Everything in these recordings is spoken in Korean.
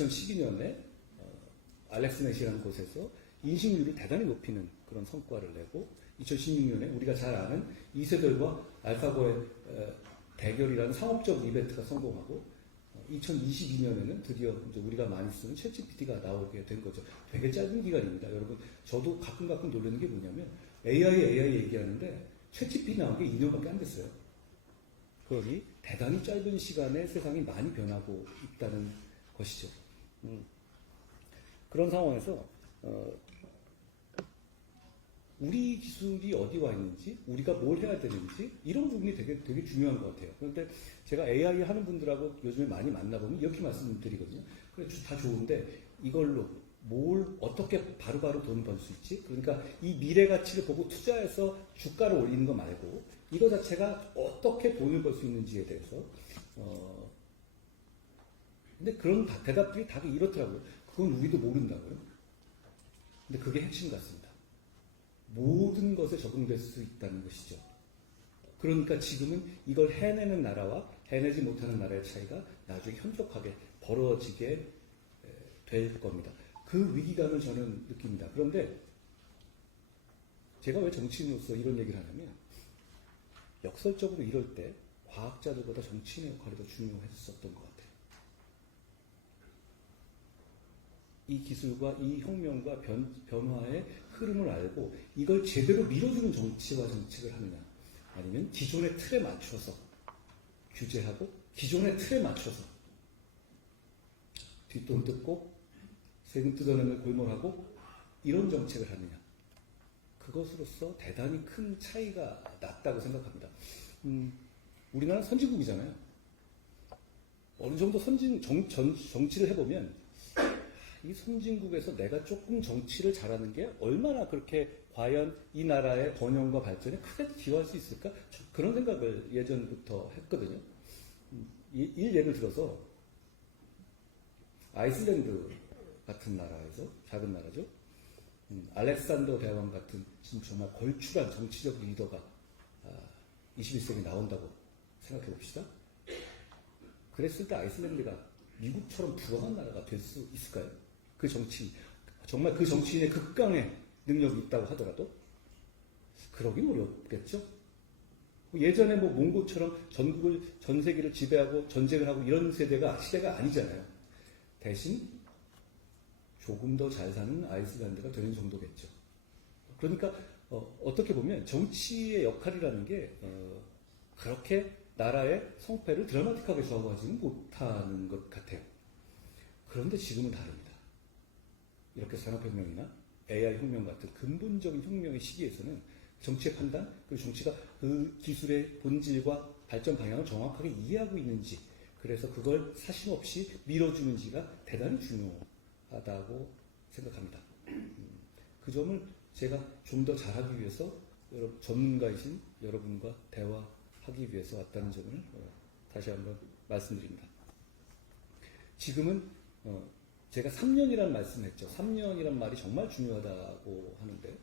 2012년에 알렉스 넷이라는 곳에서 인식률을 대단히 높이는 그런 성과를 내고 2016년에 우리가 잘 아는 이세돌과 알파고의 대결이라는 상업적 이벤트가 성공하고 2022년에는 드디어 이제 우리가 많이 쓰는 챗GPT가 나오게 된 거죠. 되게 짧은 기간입니다. 여러분, 저도 가끔 놀라는 게 뭐냐면 AI 얘기하는데 챗GPT 나온 게 2년밖에 안 됐어요. 그러니 대단히 짧은 시간에 세상이 많이 변하고 있다는 것이죠. 그런 상황에서 우리 기술이 어디 와 있는지, 우리가 뭘 해야 되는지 이런 부분이 되게 중요한 것 같아요. 그런데 제가 AI 하는 분들하고 요즘에 많이 만나보면 이렇게 말씀드리거든요. 그래, 다 좋은데 이걸로 뭘 어떻게 바로바로 돈 벌 수 있지? 그러니까 이 미래 가치를 보고 투자해서 주가를 올리는 거 말고 이거 자체가 어떻게 돈을 벌 수 있는지에 대해서 근데 그런 대답들이 다 이렇더라고요. 그건 우리도 모른다고요. 근데 그게 핵심 같습니다. 모든 것에 적응될 수 있다는 것이죠. 그러니까 지금은 이걸 해내는 나라와 해내지 못하는 나라의 차이가 나중에 현격하게 벌어지게 될 겁니다. 그 위기감을 저는 느낍니다. 그런데 제가 왜 정치인으로서 이런 얘기를 하냐면 역설적으로 이럴 때 과학자들보다 정치인의 역할이 더 중요했었던 것 같아요. 이 기술과 이 혁명과 변화의 흐름을 알고 이걸 제대로 밀어주는 정치와 정책을 하느냐, 아니면 기존의 틀에 맞춰서 규제하고 기존의 틀에 맞춰서 뒷돈 뜯고 세금 뜯어내면 골몰하고 이런 정책을 하느냐, 그것으로서 대단히 큰 차이가 났다고 생각합니다. 우리나라는 선진국이잖아요. 어느 정도 정치를 해보면 이 선진국에서 내가 조금 정치를 잘하는 게 얼마나 그렇게 과연 이 나라의 번영과 발전에 크게 기여할 수 있을까? 그런 생각을 예전부터 했거든요. 예를 들어서 아이슬란드 같은 나라에서, 작은 나라죠. 알렉산더 대왕 같은 지금 정말 걸출한 정치적 리더가 21세기 나온다고 생각해 봅시다. 그랬을 때 아이슬란드가 미국처럼 부강한 나라가 될 수 있을까요? 그 정치인, 정말 그 정치인의 극강의 능력이 있다고 하더라도 그러긴 어렵겠죠. 예전에 몽고처럼 전국을, 전 세계를 지배하고 전쟁을 하고 이런 시대가 아니잖아요. 대신 조금 더 잘 사는 아이슬란드가 되는 정도겠죠. 그러니까 어떻게 보면 정치의 역할이라는 게 그렇게 나라의 성패를 드라마틱하게 좌우하지는 못하는 것 같아요. 그런데 지금은 다릅니다. 이렇게 산업혁명이나 AI 혁명 같은 근본적인 혁명의 시기에서는 정치의 판단, 그리고 정치가 그 기술의 본질과 발전 방향을 정확하게 이해하고 있는지, 그래서 그걸 사심 없이 밀어주는지가 대단히 중요하다고 생각합니다. 그 점을 제가 좀 더 잘하기 위해서 전문가이신 여러분과 대화하기 위해서 왔다는 점을 다시 한번 말씀드립니다. 지금은 제가 3년이라는 말씀을 했죠. 3년이란 말이 정말 중요하다고 하는데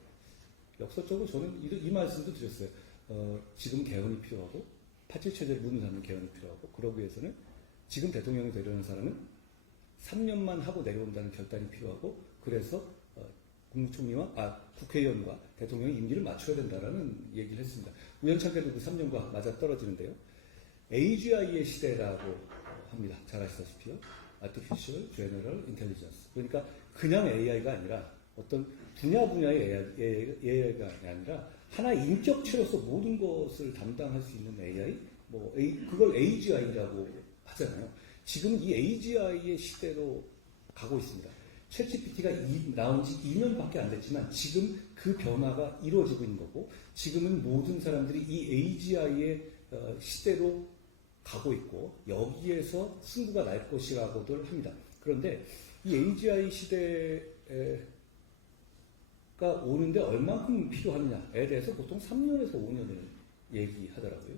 역설적으로 저는 이 말씀도 드렸어요. 지금 개헌이 필요하고 87체제를 문을 닫는 개헌이 필요하고, 그러기 위해서는 지금 대통령이 되려는 사람은 3년만 하고 내려온다는 결단이 필요하고, 그래서 국무총리와 국회의원과 대통령의 임기를 맞춰야 된다라는 얘기를 했습니다. 우연찮게도 그 3년과 맞아 떨어지는데요. AGI의 시대라고 합니다. 잘 아시다시피요. Artificial General Intelligence. 그러니까 그냥 AI가 아니라 어떤 분야의 AI가 아니라 하나의 인격체로서 모든 것을 담당할 수 있는 AI, 그걸 AGI라고 하잖아요. 지금 이 AGI의 시대로 가고 있습니다. 챗GPT가 나온 지 2년밖에 안 됐지만 지금 그 변화가 이루어지고 있는 거고, 지금은 모든 사람들이 이 AGI의 시대로 가고 있고 여기에서 승부가 날 것이라고들 합니다. 그런데 이 AGI 시대가 오는데 얼만큼 필요하느냐에 대해서 보통 3년에서 5년을 얘기하더라고요.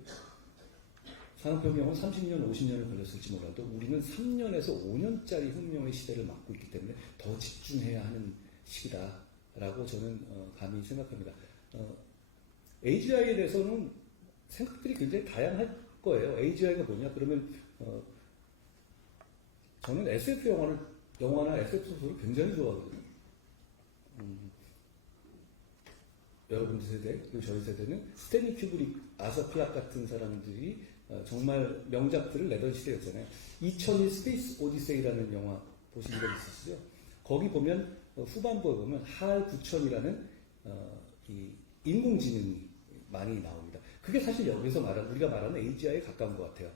산업혁명은 30년, 50년을 걸렸을지 몰라도 우리는 3년에서 5년짜리 혁명의 시대를 맞고 있기 때문에 더 집중해야 하는 시기다라고 저는 감히 생각합니다. AGI에 대해서는 생각들이 굉장히 다양할 거예요. AGI가 뭐냐? 그러면 저는 SF 영화를 영화나 SF 소설을 굉장히 좋아하거든요. 여러분 세대, 그리고 저희 세대는 스탠리 큐브릭, 아서 피악 같은 사람들이 정말 명작들을 내던 시대였잖아요. 2001 스페이스 오디세이라는 영화 보신 적 있으시죠? 거기 보면 후반부에 보면 할 9000이라는 이 인공지능이 많이 나옵니다. 그게 사실 여기서 우리가 말하는 AGI에 가까운 것 같아요.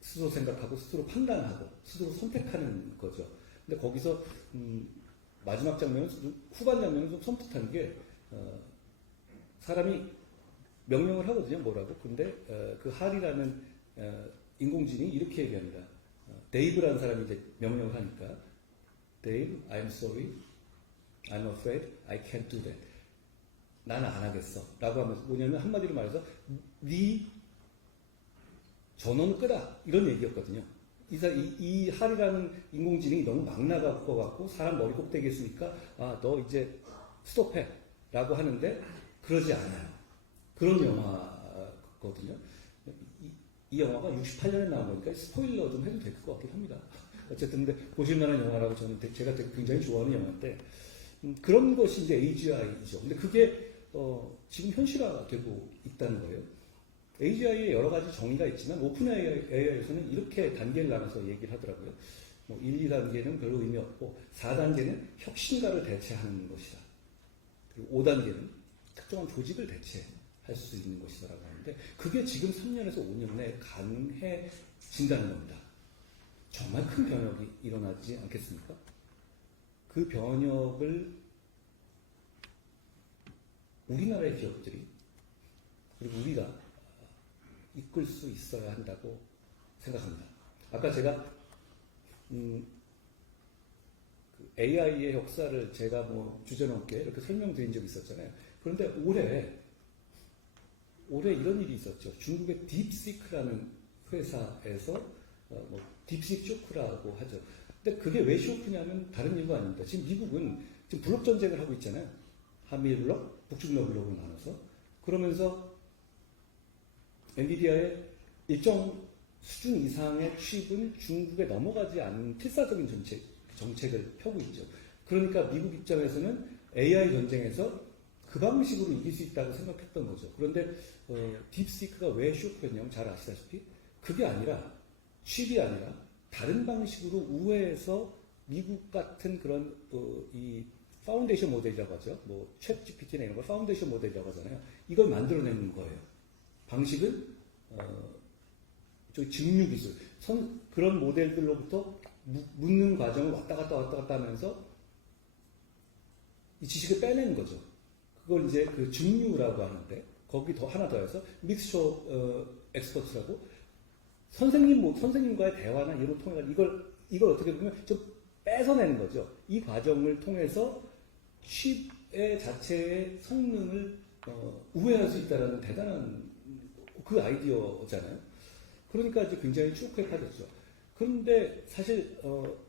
스스로 생각하고 스스로 판단하고 스스로 선택하는 거죠. 근데 거기서 마지막 장면은, 후반 장면은 좀 섬뜩한 게 사람이 명령을 하거든요. 뭐라고? 근데 그 할이라는 인공지능이 이렇게 얘기합니다. 데이브라는 사람이 이제 명령을 하니까 Dave, I'm sorry, I'm afraid I can't do that. 나는 안 하겠어. 라고 하면서 뭐냐면 한마디로 말해서 네 전원을 끄라. 이런 얘기였거든요. 이 할이라는 인공지능이 너무 막 나갈 것 같고 사람 머리 꼭대기에 있으니까 너 이제 스톱해. 라고 하는데 그러지 않아요. 그런 영화거든요. 이 영화가 68년에 나온 거니까 스포일러 좀 해도 될 것 같긴 합니다. 어쨌든 근데 보실만한 영화라고 저는 제가 굉장히 좋아하는 영화인데 그런 것이 이제 AGI죠. 근데 그게 지금 현실화되고 있다는 거예요. AGI에 여러 가지 정의가 있지만 오픈 AI에서는 이렇게 단계를 나눠서 얘기를 하더라고요. 1, 2단계는 별로 의미 없고 4단계는 혁신가를 대체하는 것이다. 그리고 5단계는 특정한 조직을 대체할 수 있는 것이다라고 하는데 그게 지금 3년에서 5년 내에 가능해진다는 겁니다. 정말 큰 변혁이 일어나지 않겠습니까? 그 변혁을 우리나라의 기업들이 그리고 우리가 이끌 수 있어야 한다고 생각합니다. 아까 제가 그 AI의 역사를 제가 주제넘게 이렇게 설명드린 적이 있었잖아요. 그런데 올해 이런 일이 있었죠. 중국의 딥시크라는 회사에서 딥시크 쇼크라고 하죠. 근데 그게 왜 쇼크냐면 다른 이유가 아닙니다. 지금 미국은 지금 블록 전쟁을 하고 있잖아요. 한미 블록, 북중러 블록으로 나눠서. 그러면서 엔비디아의 일정 수준 이상의 칩은 중국에 넘어가지 않는 필사적인 정책을 펴고 있죠. 그러니까 미국 입장에서는 AI 전쟁에서 그 방식으로 이길 수 있다고 생각했던 거죠. 그런데 딥시크가 왜 쇼크였냐면 잘 아시다시피 그게 아니라 칩이 아니라 다른 방식으로 우회해서 미국 같은 그런 이 파운데이션 모델이라고 하죠. 챗 GPT나 이런 거 파운데이션 모델이라고 하잖아요. 이걸 만들어내는 거예요. 방식은 증류 기술 그런 모델들로부터 묻는 과정을 왔다 갔다 하면서 이 지식을 빼내는 거죠. 그걸 이제 그 증류라고 하는데 거기 하나 더 해서 믹스처 엑스퍼트라고 선생님과의 대화나 이런 통해서 이걸 어떻게 보면 좀 뺏어내는 거죠. 이 과정을 통해서 칩의 자체의 성능을 우회할 수 있다는 대단한 그 아이디어잖아요. 그러니까 이제 굉장히 추억해파졌죠. 그런데 사실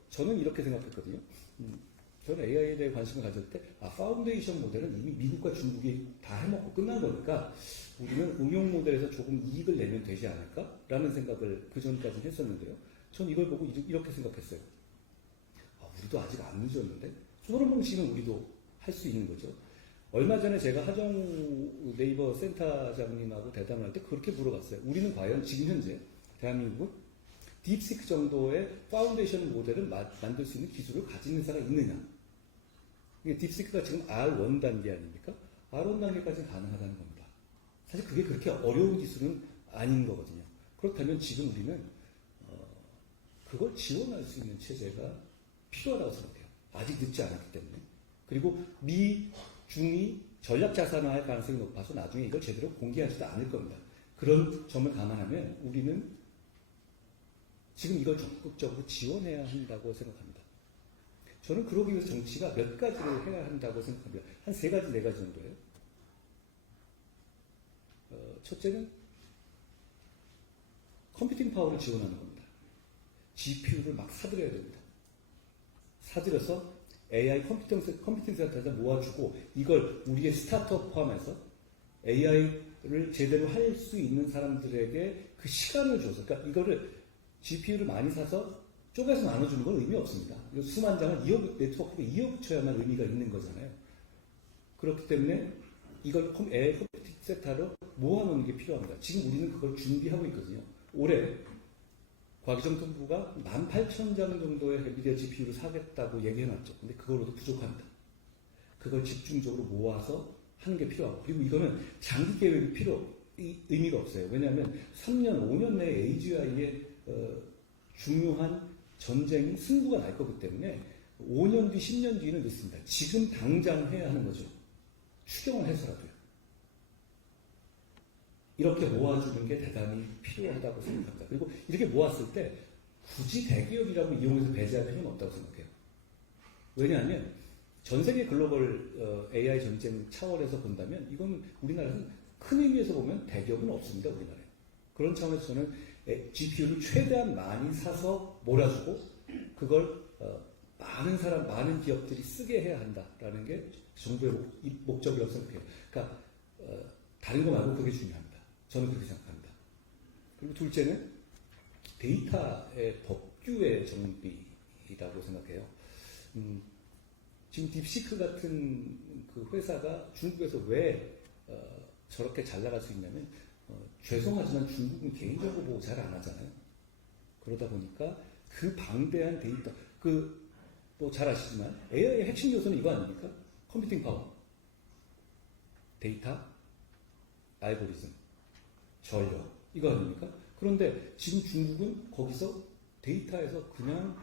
저는 이렇게 생각했거든요. 저는 AI에 대해 관심을 가질 때 파운데이션 모델은 이미 미국과 중국이 다 해먹고 끝난 거니까 우리는 응용 모델에서 조금 이익을 내면 되지 않을까라는 생각을 그 전까지 했었는데요. 전 이걸 보고 이렇게 생각했어요. 우리도 아직 안 늦었는데 저런 방식은 우리도 할 수 있는 거죠. 얼마 전에 제가 하정우 네이버 센터장님하고 대담을 할 때 그렇게 물어봤어요. 우리는 과연 지금 현재 대한민국은 딥시크 정도의 파운데이션 모델을 만들 수 있는 기술을 가지는 사람이 있느냐. 이게 딥시크가 지금 R1 단계 아닙니까? R1 단계까지는 가능하다는 겁니다. 사실 그게 그렇게 어려운 기술은 아닌 거거든요. 그렇다면 지금 우리는 그걸 지원할 수 있는 체제가 필요하다고 생각해요. 아직 늦지 않았기 때문에. 그리고 미, 중이 전략 자산화할 가능성이 높아서 나중에 이걸 제대로 공개하지도 않을 겁니다. 그런 점을 감안하면 우리는 지금 이걸 적극적으로 지원해야 한다고 생각합니다. 저는 그러기 위해서 정치가 몇 가지를 해야 한다고 생각합니다. 한 3가지, 4가지 정도예요. 첫째는 컴퓨팅 파워를 지원하는 겁니다. GPU를 막 사들여야 됩니다. 사들여서 AI 컴퓨팅 센터에서 모아주고 이걸 우리의 스타트업 포함해서 AI를 제대로 할 수 있는 사람들에게 그 시간을 줘서 그러니까 이거를 GPU를 많이 사서 쪼개서 나눠주는 건 의미 없습니다. 이거 수만 장을 네트워크에 이어붙여야만 의미가 있는 거잖아요. 그렇기 때문에 이걸 컴퓨팅 센터로 모아놓는 게 필요합니다. 지금 우리는 그걸 준비하고 있거든요. 올해 과기정통부가 18,000장 정도의 엔비디아 GPU를 사겠다고 얘기해놨죠. 근데 그걸로도 부족합니다. 그걸 집중적으로 모아서 하는 게 필요하고, 그리고 이거는 장기 계획이 의미가 없어요. 왜냐하면 3년, 5년 내에 AGI의 중요한 전쟁이 승부가 날 거기 때문에 5년 뒤, 10년 뒤는 늦습니다. 지금 당장 해야 하는 거죠. 추경을 해서라도요. 이렇게 모아주는 게 대단히 필요하다고 생각합니다. 그리고 이렇게 모았을 때 굳이 대기업이라고 이용해서 배제할 필요는 없다고 생각해요. 왜냐하면 전 세계 글로벌 AI 전쟁 차원에서 본다면 이건 우리나라는 큰 의미에서 보면 대기업은 없습니다. 우리나라에. 그런 차원에서 저는 GPU를 최대한 많이 사서 몰아주고 그걸 많은 사람, 많은 기업들이 쓰게 해야 한다라는 게 정부의 목적이라고 생각해요. 그러니까 다른 거 말고 그게 중요합니다. 저는 그렇게 생각합니다. 그리고 둘째는 데이터의 법규의 정비라고 생각해요. 지금 딥시크 같은 그 회사가 중국에서 왜 저렇게 잘 나갈 수 있냐면 죄송하지만 중국은 개인정보 보호 잘 안 하잖아요. 그러다 보니까 그 방대한 데이터, 뭐 잘 아시지만 AI의 핵심 요소는 이거 아닙니까? 컴퓨팅 파워, 데이터, 알고리즘, 전력, 이거 아닙니까? 그런데 지금 중국은 거기서 데이터에서 그냥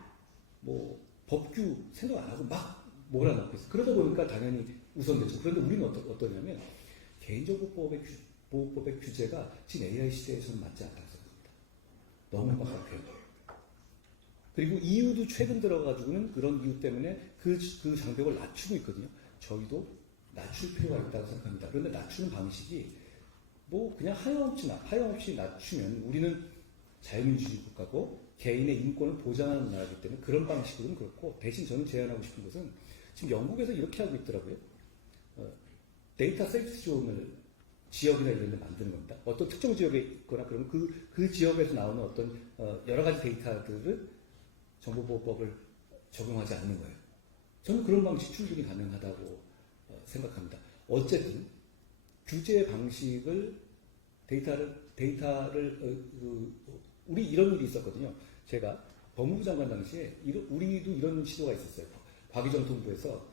뭐 법규 생각 안 하고 막 몰아넣고 있어요. 그러다 보니까 당연히 우선되죠. 그런데 우리는 어떠냐면 개인정보보호법의 규제가 지금 AI 시대에서는 맞지 않다고 생각합니다. 너무 빡빡해요. 그리고 EU도 최근 들어가지고는 그런 이유 때문에 그 장벽을 낮추고 있거든요. 저희도 낮출 필요가 있다고 생각합니다. 그런데 낮추는 방식이 뭐 그냥 하염없이 낮추면 우리는 자유민주주의 국가고 개인의 인권을 보장하는 나라이기 때문에 그런 방식으로는 그렇고, 대신 저는 제안하고 싶은 것은 지금 영국에서 이렇게 하고 있더라고요. 데이터 세이프 존을 지역이나 이런 데 만드는 겁니다. 어떤 특정 지역에 있거나 그러면 그 지역에서 나오는 어떤 여러 가지 데이터들을 정보보호법을 적용하지 않는 거예요. 저는 그런 방식 충분히 가능하다고 생각합니다. 어쨌든 규제 방식을 데이터를 우리 이런 일이 있었거든요. 제가 법무부 장관 당시에 우리도 이런 시도가 있었어요. 과기정통부에서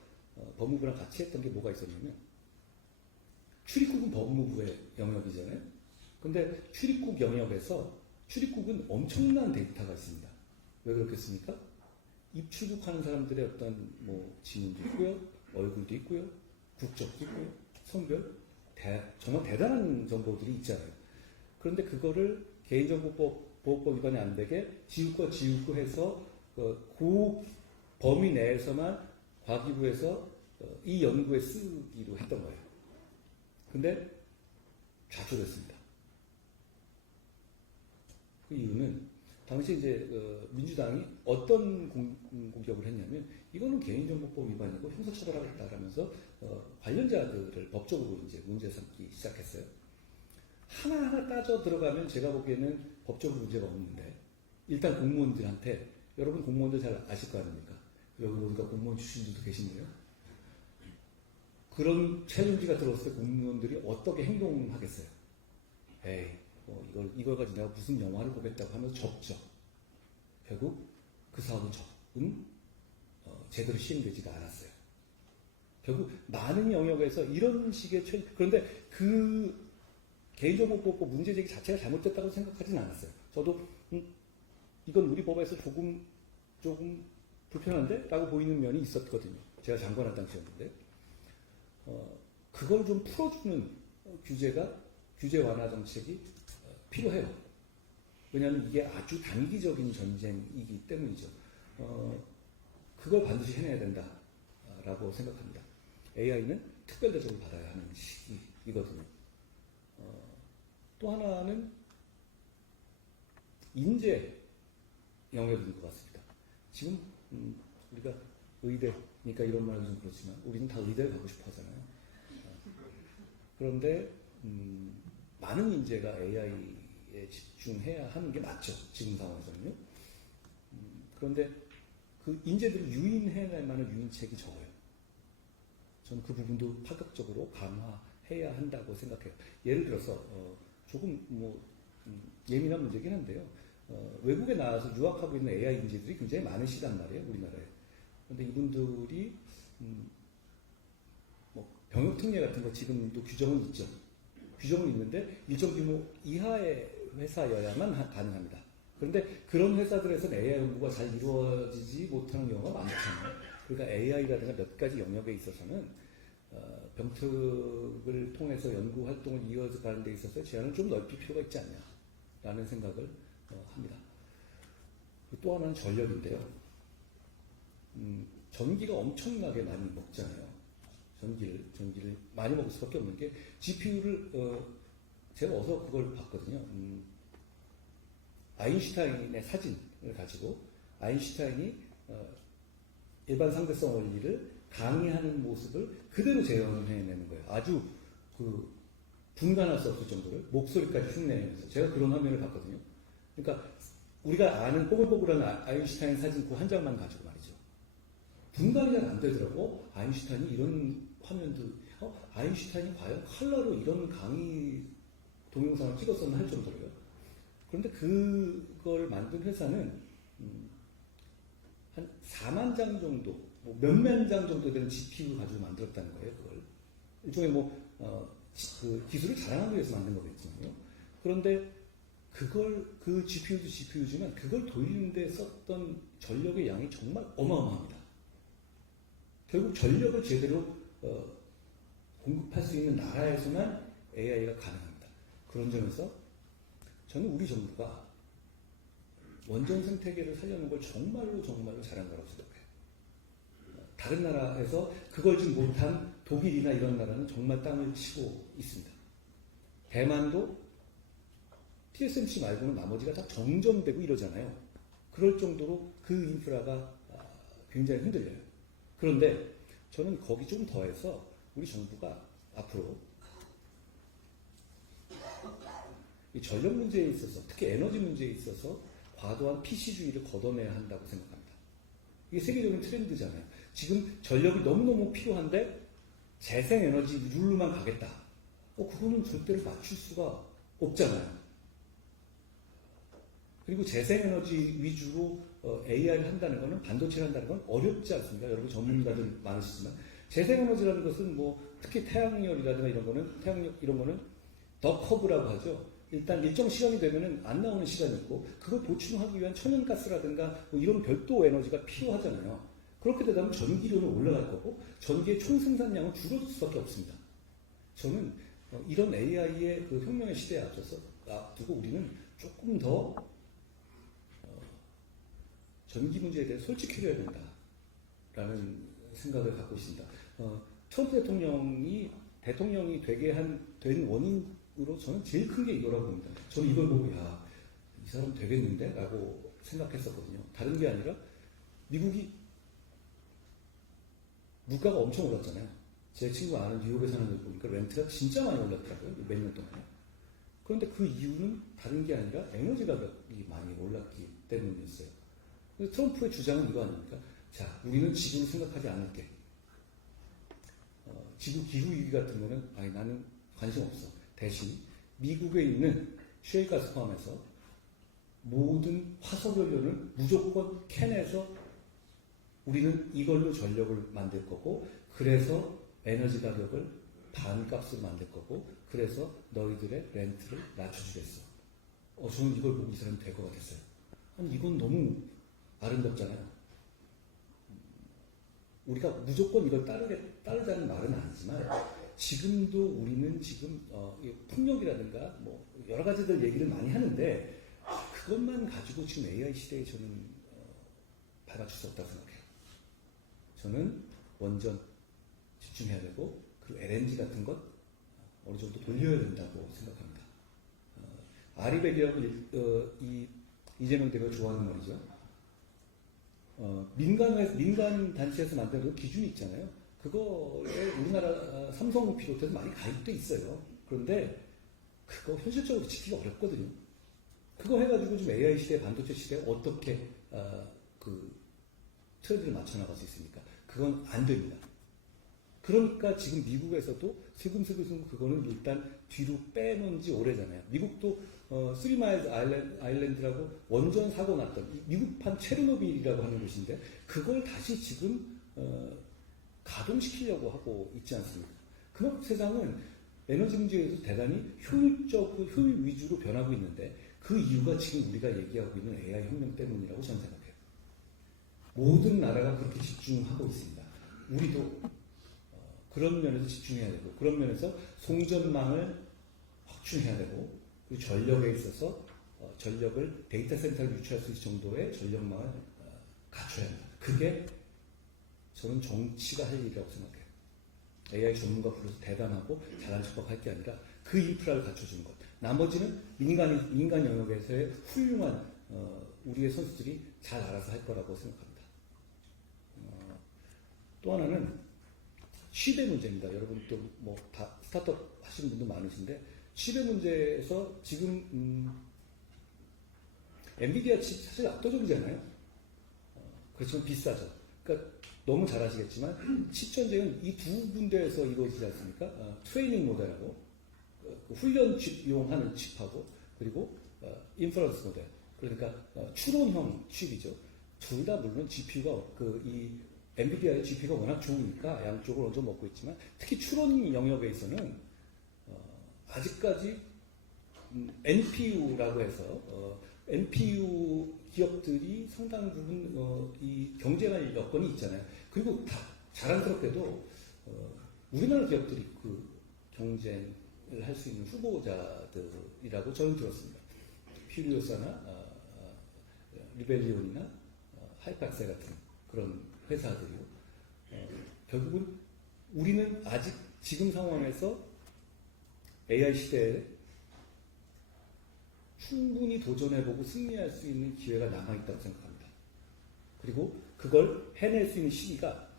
법무부랑 같이 했던 게 뭐가 있었냐면, 출입국은 법무부의 영역이잖아요. 근데 출입국 영역에서 출입국은 엄청난 데이터가 있습니다. 왜 그렇겠습니까? 입출국하는 사람들의 어떤 뭐 지문도 있고요, 얼굴도 있고요, 국적도 있고요, 성별, 정말 대단한 정보들이 있잖아요. 그런데 그거를 개인정보보호법 위반이 안 되게 지우고 해서 그 범위 내에서만 과기부에서 이 연구에 쓰기로 했던 거예요. 근데 좌초됐습니다. 그 이유는 당시 이제 민주당이 어떤 공격을 했냐면, 이거는 개인정보법 위반이고 형사처벌하겠다라면서 관련자들을 법적으로 이제 문제 삼기 시작했어요. 하나하나 따져 들어가면 제가 보기에는 법적으로 문제가 없는데, 일단 공무원들한테, 여러분 공무원들 잘 아실 거 아닙니까? 여기 보니까 공무원 출신들도 계시네요. 그런 책임지가 들어왔을 때 공무원들이 어떻게 행동하겠어요? 에이, 이걸 가지고 내가 무슨 영화를 보겠다고 하면서 접죠. 결국 그 사업은 제대로 시행되지가 않았어요. 결국 많은 영역에서 이런 식의 그런데 그 개인정보보호법 문제제기 자체가 잘못됐다고 생각하지는 않았어요. 저도 이건 우리 법에서 조금 불편한데? 라고 보이는 면이 있었거든요. 제가 장관할 당시였는데 그걸 좀 풀어주는 규제 완화 정책이 필요해요. 왜냐하면 이게 아주 단기적인 전쟁이기 때문이죠. 그걸 반드시 해내야 된다라고 생각합니다. AI는 특별 대접을 받아야 하는 시기이거든요. 또 하나는 인재 영역인 것 같습니다. 지금 우리가 의대니까 이런 말은 좀 그렇지만 우리는 다 의대를 가고 싶어 하잖아요. 그런데 많은 인재가 AI에 집중해야 하는 게 맞죠. 지금 상황에서는요. 그런데 그 인재들을 유인해낼 만한 유인책이 적어요. 저는 그 부분도 파격적으로 강화해야 한다고 생각해요. 예를 들어서 조금 예민한 문제긴 한데요. 외국에 나와서 유학하고 있는 AI 인재들이 굉장히 많으시단 말이에요, 우리나라에. 그런데 이분들이 병역 특례 같은 거 지금도 규정은 있죠. 규정은 있는데 일정 규모 이하의 회사여야만 가능합니다. 그런데 그런 회사들에서는 AI 연구가 잘 이루어지지 못하는 경우가 많잖아요. 그러니까 AI라든가 몇 가지 영역에 있어서는 병특을 통해서 연구 활동을 이어가는 데 있어서 제한을 좀 넓힐 필요가 있지 않냐라는 생각을 합니다. 또 하나는 전력인데요. 전기가 엄청나게 많이 먹잖아요. 전기를 많이 먹을 수밖에 없는 게 GPU를 제가 어서 그걸 봤거든요. 아인슈타인의 사진을 가지고 아인슈타인이 일반 상대성 원리를 강의하는 모습을 그대로 재현해내는 거예요. 아주 분간할 수 없을 정도를 목소리까지 흉내내면서 제가 그런 화면을 봤거든요. 그러니까 우리가 아는 뽀글뽀글한 아인슈타인 사진 그 한 장만 가지고 말이죠. 분간이 잘 안 되더라고. 아인슈타인이 이런 화면도 아인슈타인이 과연 컬러로 이런 강의 동영상을 찍었었나 할 정도로요. 그런데 그걸 만든 회사는 한 4만 장 정도, 몇만 장 정도 되는 GPU 가지고 만들었다는 거예요. 그걸 일종의 그 기술을 자랑하기 위해서 만든 거겠지만요. 그런데 그 GPU도 GPU지만 그걸 돌리는데 썼던 전력의 양이 정말 어마어마합니다. 결국 전력을 제대로 공급할 수 있는 나라에서만 AI가 가능합니다. 그런 점에서 저는 우리 정부가 원전 생태계를 살려는 걸 정말로 잘한 거라고 생각해요. 다른 나라에서 그걸 좀 못한 독일이나 이런 나라는 정말 땅을 치고 있습니다. 대만도 TSMC 말고는 나머지가 다 정전되고 이러잖아요. 그럴 정도로 그 인프라가 굉장히 흔들려요. 그런데 저는 거기 좀 더해서 우리 정부가 앞으로 이 전력 문제에 있어서, 특히 에너지 문제에 있어서 과도한 PC주의를 걷어내야 한다고 생각합니다. 이게 세계적인 트렌드잖아요. 지금 전력이 너무너무 필요한데 재생에너지 룰로만 가겠다. 그거는 절대로 맞출 수가 없잖아요. 그리고 재생에너지 위주로 AI를 한다는 거는, 반도체를 한다는 건 어렵지 않습니까? 여러분 전문가들 많으시지만 재생에너지라는 것은 특히 태양열이라든가 이런 거는 더 커브라고 하죠. 일단 일정 시간이 되면은 안 나오는 시간이 있고 그걸 보충하기 위한 천연가스라든가 이런 별도 에너지가 필요하잖아요. 그렇게 되면 전기료는 올라갈 거고 전기의 총생산량은 줄어들 수밖에 없습니다. 저는 이런 AI의 그 혁명의 시대에 앞두고 우리는 조금 더 전기 문제에 대해 솔직해져야 된다라는 생각을 갖고 있습니다. 트럼프 대통령이 된 원인으로 저는 제일 큰 게 이거라고 봅니다. 저는 이걸 보고 이 사람 되겠는데? 라고 생각했었거든요. 다른 게 아니라 미국이 물가가 엄청 올랐잖아요. 제 친구 아는 뉴욕에 사는 걸 보니까 렌트가 진짜 많이 올랐더라고요. 몇 년 동안에. 그런데 그 이유는 다른 게 아니라 에너지 가격이 많이 올랐기 때문이었어요. 트럼프의 주장은 이거 아닙니까? 자, 우리는 지구를 생각하지 않을게. 지구 기후위기 같은 거는 나는 관심 없어. 대신 미국에 있는 셰일가스 포함해서 모든 화석연료는 무조건 캔에서 우리는 이걸로 전력을 만들 거고, 그래서 에너지 가격을 반값으로 만들 거고, 그래서 너희들의 렌트를 낮춰주겠어. 저는 이걸 보고 이 사람이 될 것 같았어요. 아니, 이건 너무 아름답잖아요. 우리가 무조건 이걸 따르자는 말은 아니지만, 지금도 우리는 지금 풍력이라든가 여러 가지들 얘기를 많이 하는데, 그것만 가지고 지금 AI 시대에 저는 밟아줄 수 없다고 생각해요. 저는 원전 집중해야 되고, 그리고 LNG 같은 것 어느 정도 돌려야 된다고 생각합니다. 아리백이라고 이재명 대표가 좋아하는 말이죠. 민간 단체에서 만든 그 기준이 있잖아요. 그거에 우리나라 삼성 비롯해서 많이 가입돼 있어요. 그런데 그거 현실적으로 지키기 어렵거든요. 그거 해가지고 지금 AI 시대, 반도체 시대에 어떻게 그 트렌드를 맞춰 나갈 수 있습니까? 그건 안 됩니다. 그러니까 지금 미국에서도 슬금슬금 그거는 일단 뒤로 빼놓은 지 오래잖아요. 미국도 3마일즈 아일랜드라고 원전 사고 났던 미국판 체르노빌이라고 하는 곳인데 그걸 다시 지금 가동시키려고 하고 있지 않습니까? 그만큼 세상은 에너지 문제에서 대단히 효율적으로 효율 위주로 변하고 있는데 그 이유가 지금 우리가 얘기하고 있는 AI 혁명 때문이라고 저는 생각해요. 모든 나라가 그렇게 집중하고 있습니다. 우리도 그런 면에서 집중해야 되고 그런 면에서 송전망을 확충해야 되고 그리고 전력에 있어서 전력을 데이터 센터를 유치할 수 있을 정도의 전력망을 갖춰야 합니다. 그게 저는 정치가 할 일이라고 생각해요. AI 전문가 불러서 대단하고 잘한 척할 게 아니라 그 인프라를 갖춰주는 것. 나머지는 민간 영역에서의 훌륭한 우리의 선수들이 잘 알아서 할 거라고 생각합니다. 또 하나는 취대 문제입니다. 여러분 또 뭐 다 스타트업 하시는 분도 많으신데 취대 문제에서 지금 엔비디아 칩 사실 압도적이잖아요. 그렇지만 비싸죠. 그러니까 너무 잘 아시겠지만 칩 전쟁은 이 두 군데에서 이루어지지 않습니까? 트레이닝 모델하고 훈련 칩 이용하는 칩하고 그리고 인퍼런스 모델 그러니까 추론형 칩이죠. 둘 다 물론 GPU가 이 엔비디아의 GPU가 워낙 좋으니까 양쪽을 얻어 먹고 있지만 특히 추론 영역에서는 아직까지 NPU라고 해서 NPU 기업들이 상당 부분 이 경쟁할 여건이 있잖아요. 그리고 다 자랑스럽게도 우리나라 기업들이 그 경쟁을 할 수 있는 후보자들이라고 저는 들었습니다. 퓨리오사나 리벨리온이나 하이팍셀 같은 그런 회사들이요. 결국은 우리는 아직 지금 상황에서 AI 시대에 충분히 도전해보고 승리할 수 있는 기회가 남아있다고 생각합니다. 그리고 그걸 해낼 수 있는 시기가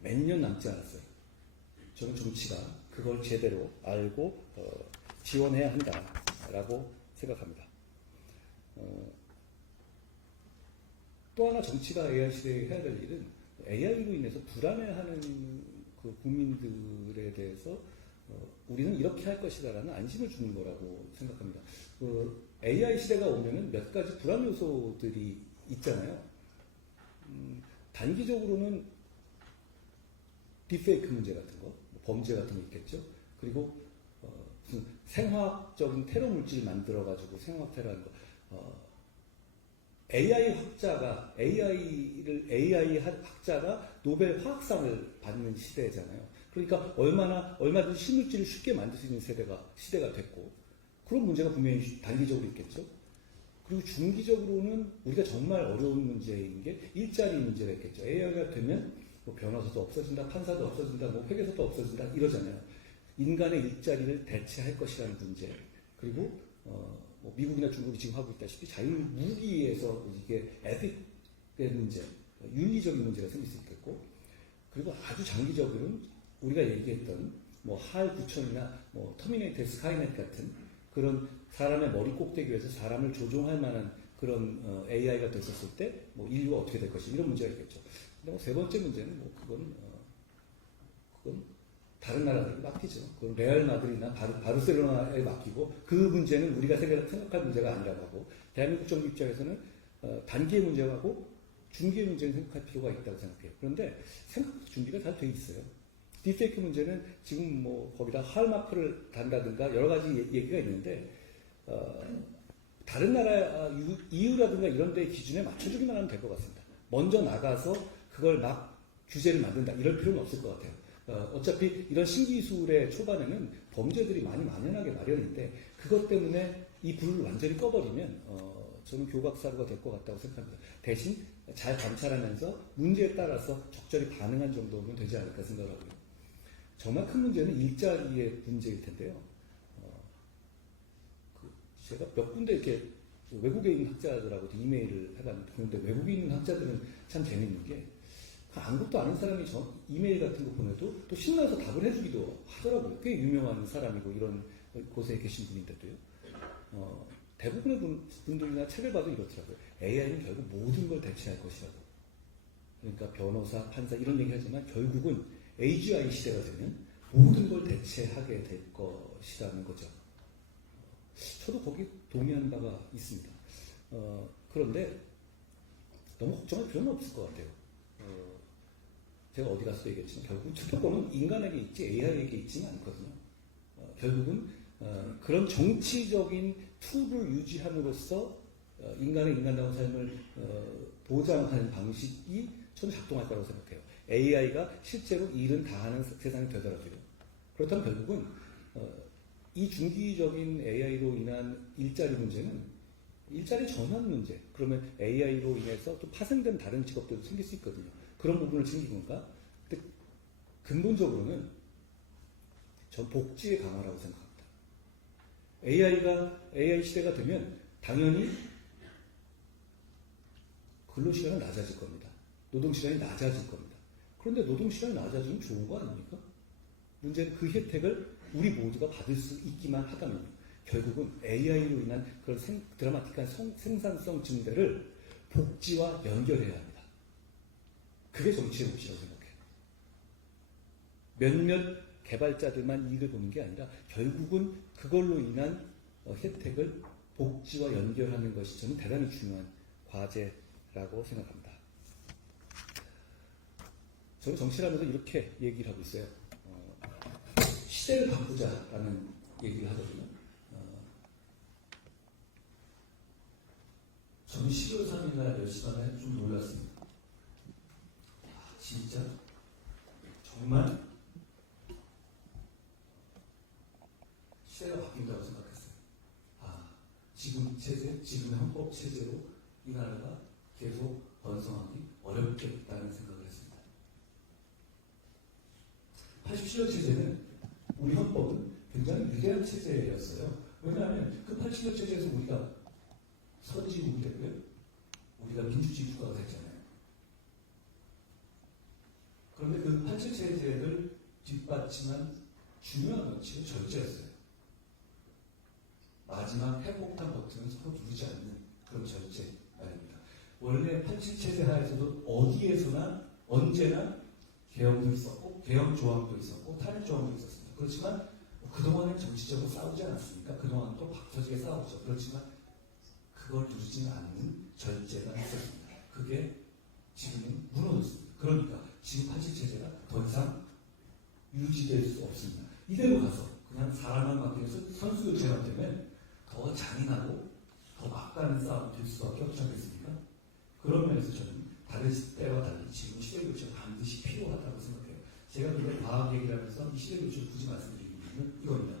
몇 년 남지 않았어요. 저는 정치가 그걸 제대로 알고 지원해야 한다라고 생각합니다. 또 하나 정치가 AI 시대에 해야 될 일은 AI로 인해서 불안해하는 그 국민들에 대해서 우리는 이렇게 할 것이다라는 안심을 주는 거라고 생각합니다. AI 시대가 오면은 몇 가지 불안 요소들이 있잖아요. 단기적으로는 딥페이크 문제 같은 거, 범죄 같은 거 있겠죠. 그리고 무슨 생화학적인 테러 물질 만들어가지고 생화학 테러하는 거. AI 학자가 노벨 화학상을 받는 시대잖아요. 그러니까 얼마든지 신물질을 쉽게 만들 수 있는 시대가 됐고, 그런 문제가 분명히 단기적으로 있겠죠. 그리고 중기적으로는 우리가 정말 어려운 문제인 게 일자리 문제가 있겠죠. AI가 되면 뭐 변호사도 없어진다, 판사도 없어진다, 뭐 회계사도 없어진다 이러잖아요. 인간의 일자리를 대체할 것이라는 문제. 그리고 뭐 미국이나 중국이 지금 하고 있다시피 자율무기에서 이게 에틱의 문제, 윤리적인 문제가 생길 수 있겠고, 그리고 아주 장기적으로는 우리가 얘기했던 뭐 할 9000이나 뭐 터미네이터 스카이넷 같은 그런 사람의 머리 꼭대기에서 사람을 조종할 만한 그런 AI가 됐었을 때 뭐 인류가 어떻게 될 것이 이런 문제가 있겠죠. 근데 뭐 세 번째 문제는 뭐 그건 다른 나라들에 맡기죠. 그건 레알 마드리드나 바르셀로나에 맡기고 그 문제는 우리가 생각할 문제가 아니라고 하고 대한민국 정부 입장에서는 단기의 문제하고 중기의 문제는 생각할 필요가 있다고 생각해요. 그런데 생각보다 준비가 다 돼 있어요. 딥페이크 문제는 지금 뭐 거기다 할마크를 단다든가 여러 가지 얘기가 있는데 다른 나라 EU라든가 이런 데의 기준에 맞춰주기만 하면 될 것 같습니다. 먼저 나가서 그걸 막 규제를 만든다 이럴 필요는 없을 것 같아요. 어차피 이런 신기술의 초반에는 범죄들이 많이 만연하게 마련인데 그것 때문에 이 불을 완전히 꺼버리면 저는 교각사루가 될 것 같다고 생각합니다. 대신 잘 관찰하면서 문제에 따라서 적절히 반응한 정도면 되지 않을까 생각하고요. 정말 큰 문제는 일자리의 문제일 텐데요. 제가 몇 군데 이렇게 외국에 있는 학자들하고도 이메일을 해봤는데 그런데 외국에 있는 학자들은 참 재밌는 게 아무것도 아는 사람이 이메일 같은 거 보내도 또 신나서 답을 해주기도 하더라고요. 꽤 유명한 사람이고 이런 곳에 계신 분인데도요. 대부분의 분들이나 책을 봐도 이렇더라고요. AI는 결국 모든 걸 대체할 것이라고. 그러니까 변호사, 판사 이런 얘기하지만 결국은 AGI 시대가 되면 모든 걸 대체하게 될 것이라는 거죠. 저도 거기 동의하는 바가 있습니다. 그런데 너무 걱정할 필요는 없을 것 같아요. 제가 어디 가서 얘기했지만 결국 투표권은 인간에게 있지 AI에게 있지는 않거든요. 결국은 그런 정치적인 툴을 유지함으로써 인간의 인간다운 삶을 보장하는 방식이 저는 작동할 거라고 생각해요. AI가 실제로 일은 다 하는 세상이 되더라도요. 그렇다면 결국은 이 중기적인 AI로 인한 일자리 문제는 일자리 전환 문제, 그러면 AI로 인해서 또 파생된 다른 직업들도 생길 수 있거든요. 그런 부분을 챙기니까 근데 근본적으로는 전 복지의 강화라고 생각합니다. AI 시대가 되면 당연히 근로시간은 낮아질 겁니다. 노동시간이 낮아질 겁니다. 그런데 노동시간이 낮아지면 좋은 거 아닙니까? 문제는 그 혜택을 우리 모두가 받을 수 있기만 하다면 결국은 AI로 인한 그런 드라마틱한 생산성 증대를 복지와 연결해야 합니다. 그게 정치의 몫이라고 생각해요. 몇몇 개발자들만 이익을 보는 게 아니라 결국은 그걸로 인한 혜택을 복지와 연결하는 것이 저는 대단히 중요한 과제라고 생각합니다. 저는 정치라면서 이렇게 얘기를 하고 있어요. 시대를 바꾸자라는 얘기를 하거든요. 저는 12월 3일날 10시 반에 좀 놀랐습니다. 진짜? 정말? 시대가 바뀐다고 생각했어요. 지금 체제, 지금의 헌법 체제로 이 나라가 계속 번성하기 어렵겠다는 생각을 했습니다. 87년 체제는 우리 헌법은 굉장히 위대한 체제였어요. 왜냐하면 그 87년 체제에서 우리가 선진국이 됐고요. 우리가 민주주의 국가가 됐잖아요. 그런데 그 87 체제를 뒷받침한 중요한 원칙은 절제였어요. 마지막 핵폭탄 버튼은 서로 누르지 않는 그런 절제 아닙니다. 원래 87 체제 하에서도 어디에서나 언제나 개혁도 있었고 개혁 조항도 있었고 탈핵 조항도 있었습니다. 그렇지만 그동안은 정치적으로 싸우지 않았습니까? 그동안 또 박터지게 싸웠죠. 그렇지만 그걸 누르지는 않는 절제가 있었습니다. 그게 지금은 무너졌습니다. 그러니까 지금 87 체제가 더 이상 유지될 수 없습니다. 이대로 가서 그냥 사람만 바뀌어서 선수 교체가 되면 더 잔인하고 더 막다른 싸움이 될 수밖에 없지 않겠습니까? 그런 면에서 저는 다른 때와 달리 지금 시대 교체가 반드시 필요하다고 생각해요. 제가 근데 과학 얘기를 하면서 이 시대 교체를 굳이 말씀드리는 이유는 이겁니다.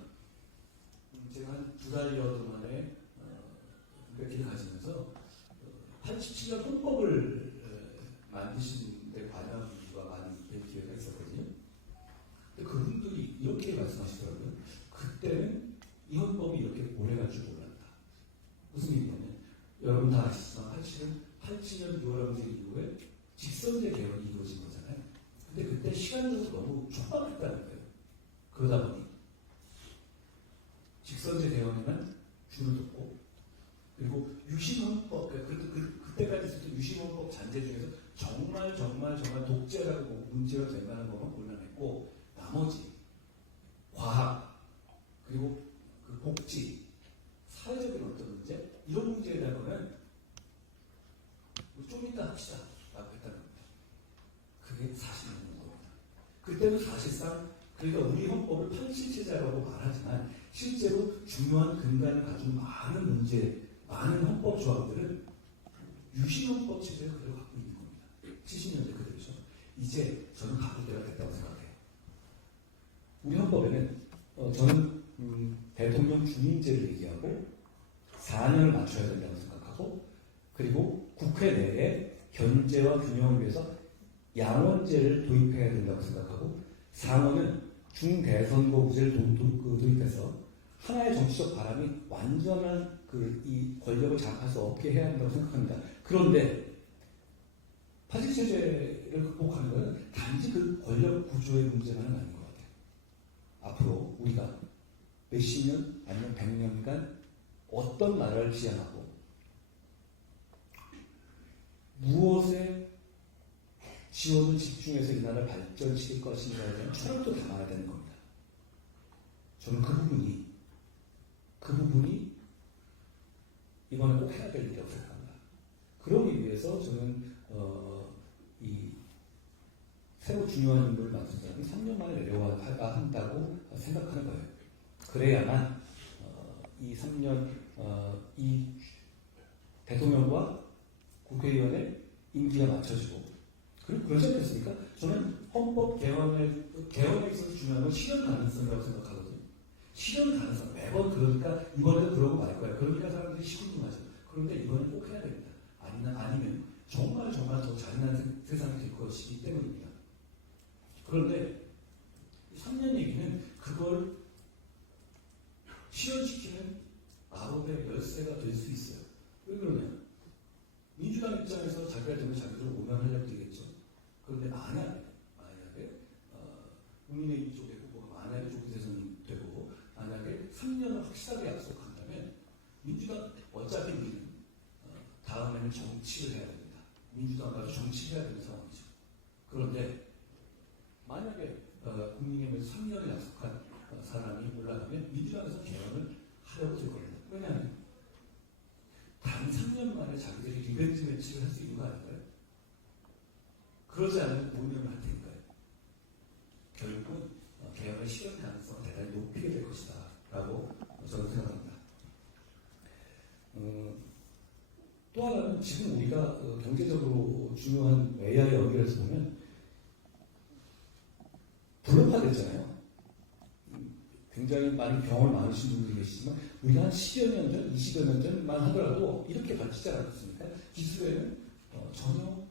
제가 한 2달여 동안에 백기를 가지면서 87년 헌법을 만드신 데 관여한 분들과 많이 뵐 기회가 있었거든요. 근데 그분들이 이렇게 말씀하시더라고요. 그때는 이 헌법이 이렇게 오래갈 줄 몰랐다. 무슨 얘기냐면 여러분 다 아시지만 87년 6월 항쟁 이후에 직선제 개혁이 이루어진 거잖아요. 근데 그때 시간적으로 너무 촉박했다는 거예요. 그러다 보니 직선제 개혁에만 줄을 뒀고 그리고 유신헌법, 그때까지 있었던 유신헌법 잔재 중에서 정말 독재라고 문제가 될 만한 것만 골라냈고 나머지 과학 그리고 그 복지 사회적인 어떤 문제 이런 문제에 대해서는 좀 이따 합시다 라고 했다는 겁니다. 그게 사실 있는 겁니다. 그때는 사실상 그러니까 우리 헌법을 87체제라고 말하지만 실제로 중요한 근간을 가진 많은 문제 많은 헌법 조항들은 유신헌법 체제를 그대로 갖고 있는 겁니다. 70년대 그대로죠. 이제 저는 바꿀 때가 됐다고 생각해요. 우리 헌법에는 저는 대통령 중임제를 얘기하고 4년을 맞춰야 된다고 생각하고 그리고 국회 내에 견제와 균형을 위해서 양원제를 도입해야 된다고 생각하고 상원은 중대선거구제를 도입해서 하나의 정치적 바람이 완전한 이 권력을 장악할 수 없게 해야 한다고 생각합니다. 그런데 87체제를 극복하는 것은 단지 그 권력 구조의 문제만은 아닌 것 같아요. 앞으로 우리가 몇십 년 아니면 100년간 어떤 나라를 지향하고 무엇에 지원을 집중해서 이 나라를 발전시킬 것인가에 대한 철학도 담아야 되는 겁니다. 저는 그 부분이 이번에 꼭 해야 될 일이라고 생각합니다. 그러기 위해서 저는 이 새로 중요한 인물을 맡은 사람이 3년 만에 내려와야 한다고 생각하는 거예요. 그래야만 이 3년 이 대통령과 국회의원의 임기가 맞춰지고, 그리고 그러지 않겠습니까? 저는 헌법 개헌에 있어서 중요한 건 실현 가능성이라고 생각하거든요. 실현 가능성, 매번 그러니까 이번에도 그러고 말 거야. 그러니까 사람들이 시큰둥하죠. 그런데 이번엔 꼭 해야 됩니다. 아니면 정말 더 잔인한 세상이 될 것이기 때문입니다. 그런데 3년 얘기는 그걸 실현시키는 마법의 열쇠가 될 수 있어요. 왜 그러냐? 민주당 입장에서 자기가 되면 자기들 오면하려고 되겠죠. 그런데 만약에 국민의힘 쪽에 후보가 만약에 조기 대선이 되고 만약에 3년을 확실하게 약속한다면 민주당 어차피 우리는 다음에는 정치를 해야 됩니다. 민주당과 정치를 해야 되는 상황이죠. 그런데 만약에 국민의힘에서 3년을 약속한 사람이 올라가면 민주당에서 개헌을 하려고 될 겁니다. 왜냐하면 단 3년 만에 자기들이 리벤지 매치를 할 수 있는 거 아닐까요? 그러지 않으면 5년을 할 테니까요. 결국은 개헌의 실현 가능성을 대단히 높이게 될 것이다 라고 저는 생각합니다. 또 하나는 지금 우리가 경제적으로 중요한 AI에 연결해서 보면 블록화됐잖아요. 굉장히 많은 경험을 많으신 분들이 계시지만 우리가 한 10여 년 전, 20여 년 전만 하더라도 이렇게 가르치지 않았습니까? 기술에는 전혀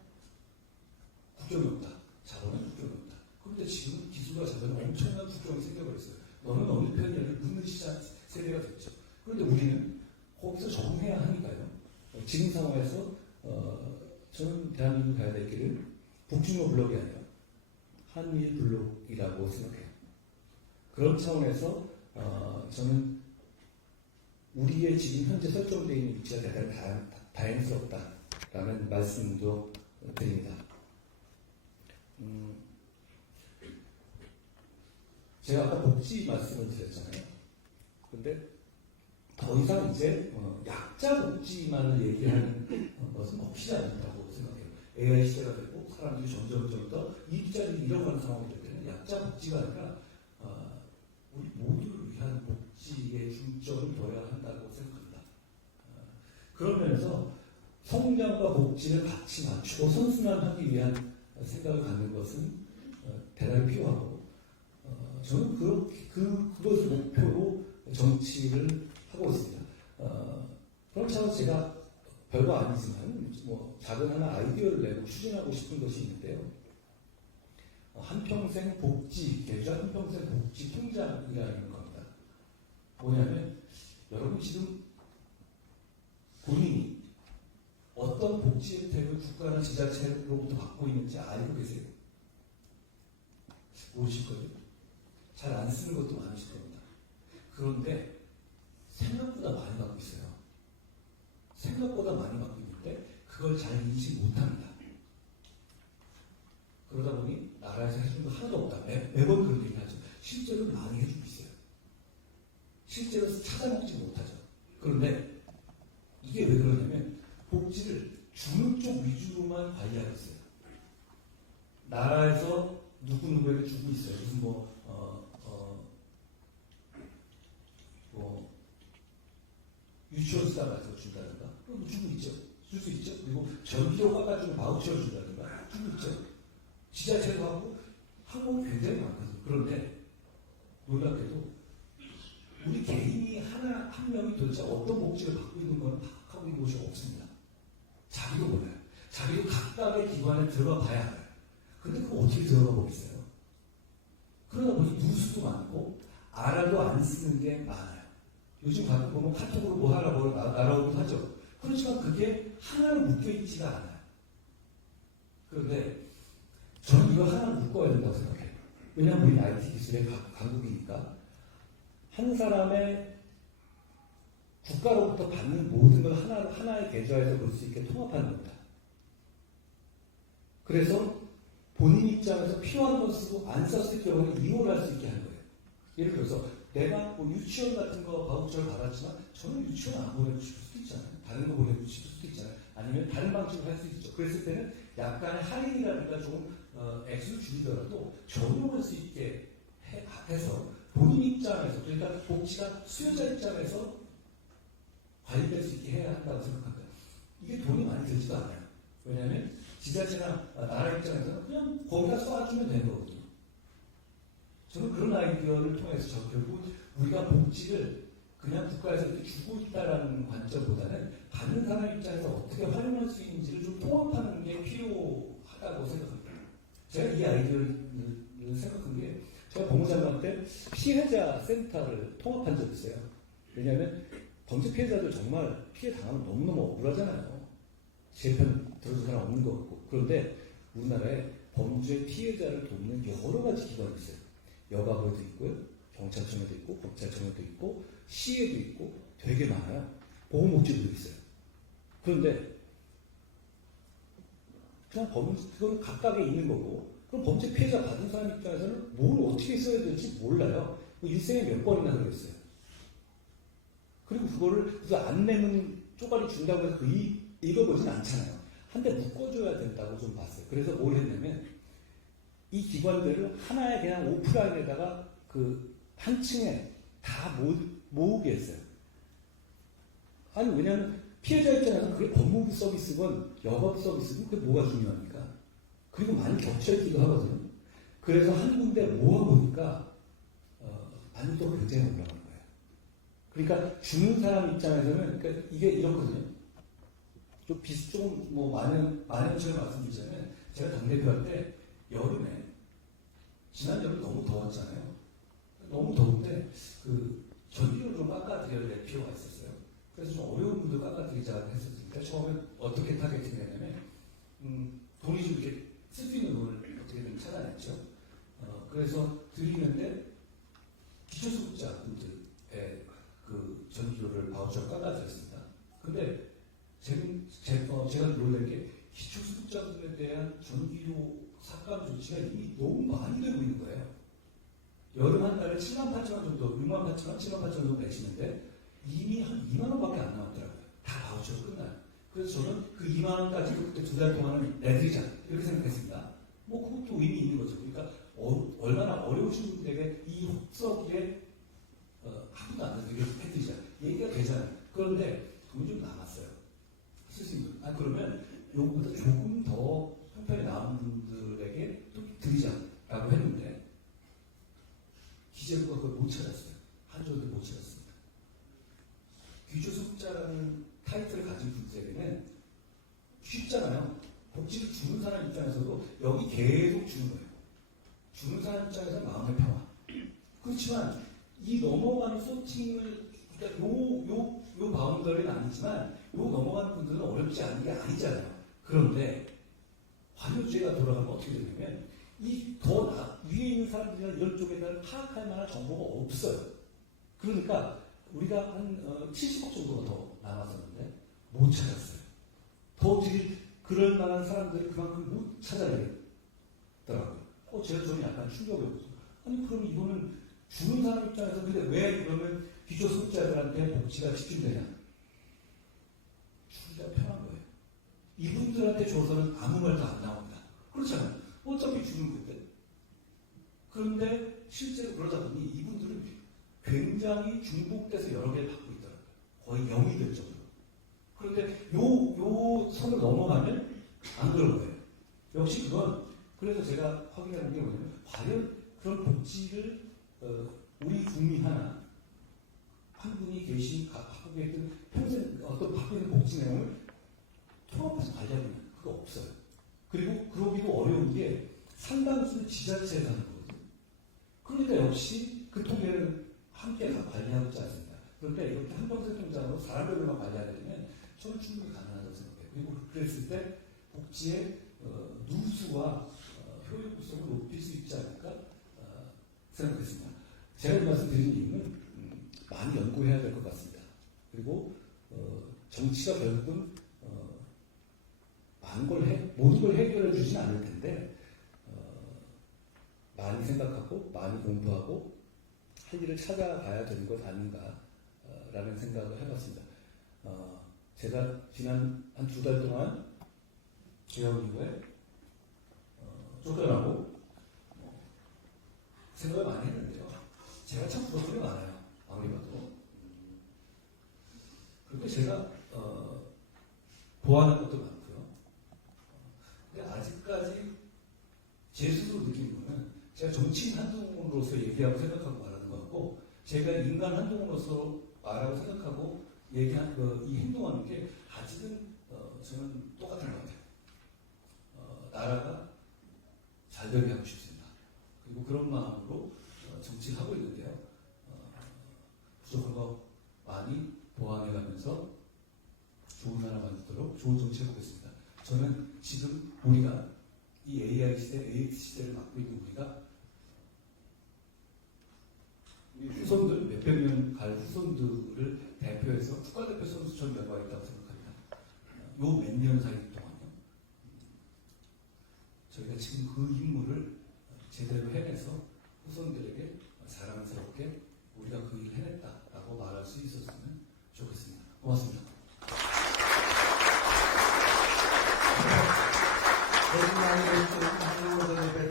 국경이 없다. 자본은 국경이 없다. 그런데 지금 기술과 자본은 엄청난 국경이 생겨버렸어요. 너는 어느 편이냐를 묻는 시장 세대가 됐죠. 그런데 우리는 거기서 적응해야 하니까요. 지금 상황에서 저는 대한민국 가야 될 길을 북중로 블록이 아니라 한일 블록이라고 생각해요. 그런 차원에서 저는 우리의 지금 현재 설정되어 있는 위치가 대단히 다행스럽다라는 말씀도 드립니다. 제가 아까 복지 말씀을 드렸잖아요. 그런데 더 이상 이제 약자 복지만을 얘기하는 것은 없지 않다고 생각해요. AI 시대가 되고 사람들이 점점 더 이익자를 잃어가는 상황이 될 때는 약자 복지가 아니라 우리 모두를 위한 복지에 중점을 둬야 한다고 생각합니다. 그런 면에서 성장과 복지를 같이 맞추고 선순환하기 위한 생각을 갖는 것은 대단히 필요하고 저는 그것을 목표로 정치를 하고 있습니다. 그런 차원에서 제가 별거 아니지만 작은 하나 아이디어를 내고 추진하고 싶은 것이 있는데요. 한평생 복지, 계좌 한평생 복지 통장이라는 겁니다. 뭐냐면, 여러분 지금 본인이 어떤 복지 혜택을 국가나 지자체로부터 받고 있는지 알고 계세요? 모르실 거예요. 잘 안 쓰는 것도 많으실 겁니다. 그런데 생각보다 많이 받고 있어요. 생각보다 많이 받고 있는데 그걸 잘 인식 못합니다. 그러다 보니 나라에서 해주는 거 하나도 없다. 매번 그런 얘기 하죠. 실제로 많이 해주고 있어요. 실제로 찾아먹지 못하죠. 그런데 이게 왜 그러냐면 복지를 주는 쪽 위주로만 관리하고 있어요. 나라에서 누구누구에게 주고 있어요. 무슨 유치원 수당 같은 거 준다든가 주고 있죠. 줄 수 있죠. 그리고 전기료 깎아주는 바우처를 준다든가 주고 있죠. 지자체도 하고 항목이 굉장히 많거든요. 그런데 놀랍게도 우리 개인이 한 명이 도대체 어떤 복지를 받고 있는 건 파악하고 있는 곳이 없습니다. 자기도 몰라요. 자기도 각각의 기관에 들어가 봐야 알아요. 근데 그거 어떻게 들어가 보겠어요? 그러다 보니 누수도 많고 알아도 안 쓰는 게 많아요. 요즘 가끔 보면 카톡으로 뭐 하라 뭐 날아오기도 하죠. 그렇지만 그게 하나로 묶여있지가 않아요. 그런데 저는 이거 하나로 묶어야 된다고 생각해요. 왜냐하면 우리 IT 기술의 강국이니까 한 사람의 국가로부터 받는 모든 걸 하나의 계좌에서 볼 수 있게 통합하는 겁니다. 그래서 본인 입장에서 필요한 것 쓰고 안 썼을 경우에 이용을 할 수 있게 하는 거예요. 예를 들어서 내가 뭐 유치원 같은 거 바우처를 받았지만 저는 유치원 안 보내주실 수도 있잖아요. 다른 거 보내주실 수도 있잖아요. 아니면 다른 방식으로 할 수 있죠. 그랬을 때는 약간의 할인이라든가 좀 액수를 줄이더라도 적용할 수 있게 해서 본인 입장에서, 그러니까 복지가 수요자 입장에서 관리될 수 있게 해야 한다고 생각합니다. 이게 돈이 많이 들지도 않아요. 왜냐하면 지자체나 나라 입장에서는 그냥 거기다 쏴주면 되는 거거든요. 저는 그런 아이디어를 통해서 결국 우리가 복지를 그냥 국가에서 이렇게 주고 있다라는 관점보다는 받는 사람 입장에서 어떻게 활용할 수 있는지를 좀 통합하는 게 필요하다고 생각합니다. 제가 이 아이디어를 생각한 게 제가 법무장관 때 피해자 센터를 통합한 적이 있어요. 왜냐하면 범죄 피해자들 정말 피해 당하면 너무너무 억울하잖아요. 제 편 들어줄 사람 없는 것 같고. 그런데 우리나라에 범죄 피해자를 돕는 여러 가지 기관이 있어요. 여가부에도 있고요, 경찰청에도 있고, 검찰청에도 있고, 시에도 있고, 되게 많아요. 보호목지도 있어요. 그런데 그냥 그건 각각에 있는 거고, 그럼 범죄 피해자 받은 사람 입장에서는 뭘 어떻게 써야 될지 몰라요. 일생에 몇 번이나 그랬어요. 그리고 그거를 그래서 안 내면 쪼가리 준다고 해서 읽어보진 않잖아요. 한 대 묶어줘야 된다고 좀 봤어요. 그래서 뭘 했냐면 이 기관들을 하나의 그냥 오프라인에다가 그 한 층에 다 모으게 했어요. 아니 왜냐하면 피해자 입장에서 그게 법무부 서비스건 여가부 서비스건 그게 뭐가 중요합니까? 그리고 많이 겹쳐있기도 하거든요. 그래서 한 군데 모아보니까 만족도가 굉장히 올라가는 거예요. 그러니까 주는 사람 입장에서는 그러니까 이게 이렇거든요. 좀 뭐 만연처럼 말씀드리자면 제가 당대표할 때 여름에 지난 여름 너무 더웠잖아요. 너무 더운데 그 전기를 좀 깎아드려야 될 필요가 있었어요. 그래서 좀 어려운 분들 깎아드리자 했었으니까 처음에 어떻게 타겟팅을 했냐면 돈이 좀 이렇게 쓸 수 있는 돈을 어떻게든 찾아냈죠. 그래서 드리는데 기초수급자 분들의 그 전기료를 바우처를 깎아드렸습니다. 근데 제가 놀란 게 기초수급자들에 대한 전기료 삭감 조치가 이미 너무 많이 되고 있는 거예요. 여름 한 달에 7만 8천 원 정도, 6만 8천 원, 7만 8천 원 정도 내시는데 이미 한 2만 원밖에 안 나왔더라고요. 다 바우처로 끝나요. 그래서 저는 그 2만 원까지 그때 2달 동안은 내드리자 이렇게 생각했습니다. 뭐 그것도 의미 있는 거죠. 그러니까 얼마나 어려우신 분들에게 이 혹서기에 한 분도 안 되게 해드리자 얘기가 되잖아요. 그런데 돈이 좀 남았어요. 쓰신 분. 그러면 요거보다 조금 더 형편이 나은 분들에게 또 드리자라고 했는데 기재부가 그걸 못 찾았어요. 한조도 못 찾았습니다. 기초수급자라는 타이틀을 가진 분들에게는 쉽잖아요. 복지를 주는 사람 입장에서도 여기 계속 주는 거예요. 주는 사람 입장에서 마음의 평화. 그렇지만 이 넘어가는 소팅을 그러니까 요 바운더리는 아니지만 요 넘어가는 분들은 어렵지 않은 게 아니잖아요. 그런데 관료제가 돌아가면 어떻게 되냐면 이 더 위에 있는 사람들이나 이런 쪽에 대한 파악할 만한 정보가 없어요. 그러니까 우리가 한 70억 정도가 더 남았었는데 못 찾았어요. 더 드릴 그럴 만한 사람들이 그만큼 못 찾아내더라고요. 저는 약간 충격이었어요. 아니 그럼 이거는 주는 사람 입장에서 근데 왜 그러면 기초수급자들한테 복지가 집중되냐? 주기가 편한 거예요. 이분들한테 줘서는 아무 말도 안 나옵니다. 그렇잖아요. 어차피 주는 건데. 그런데 실제로 그러다 보니 이분들은 굉장히 중복돼서 여러 개를 받고 있더라고요. 거의 0이 될 정도로. 그런데 요 선을 넘어가면 안 그런 거예요. 역시 그건 그래서 제가 확인하는 게 뭐냐면 과연 그런 복지를 우리 국민 한 분이 갖고 계신 평생 어떤 받고 있는 복지 내용을 통합해서 관리하고 있는 그거 없어요. 그리고 그러기도 어려운 게 상당수는 지자체에서 하는 거거든요. 그러니까 역시 그 통계를 함께 다 관리하고 있지 않습니다. 그런데 이렇게 한평생 통장으로 사람별로만 관리하려면 저는 충분히 가능하다고 생각해요. 그리고 그랬을 때 복지의 누수와 효율성을 높일 수 있지 않을까 생각했습니다. 제가 이 말씀 드린 이유는 많이 연구해야 될 것 같습니다. 그리고 정치가 결국은 모든 걸 해결해 주진 않을 텐데 많이 생각하고 많이 공부하고 할 일을 찾아가야 되는 것 아닌가라는 생각을 해봤습니다. 제가 지난 한 2달 동안 개혁 이후에 쫓겨나고 생각을 많이 했는데요. 제가 참 부럽는 게 많아요. 아무리 봐도. 그리고 제가 보완할 것도 많고요. 근데 아직까지 제 스스로 느끼는 거는 제가 정치인 한동훈으로서 얘기하고 생각하고 말하는 것 같고 제가 인간 한동훈으로서 말하고 생각하고 얘기한 이 행동하는 게 아직은 저는 똑같은 것 같아요. 나라가 잘 되게 하고 싶습니다. 그리고 그런 마음으로 정치를 하고 있는데요. 부족한 거 많이 보완해가면서 좋은 나라 만들도록 좋은 정치를 하겠습니다. 저는 지금 우리가 이 AI 시대, AX 시대를 맡고 있는 우리가 후손들, 몇백 명 갈 후손들을 대표해서 국가대표 선수처럼 역할했다고 생각합니다. 요 몇 년 사이 동안요. 저희가 지금 그 임무를 제대로 해내서 후손들에게 자랑스럽게 우리가 그 일을 해냈다라고 말할 수 있었으면 좋겠습니다. 고맙습니다.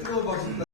뜨거운 박수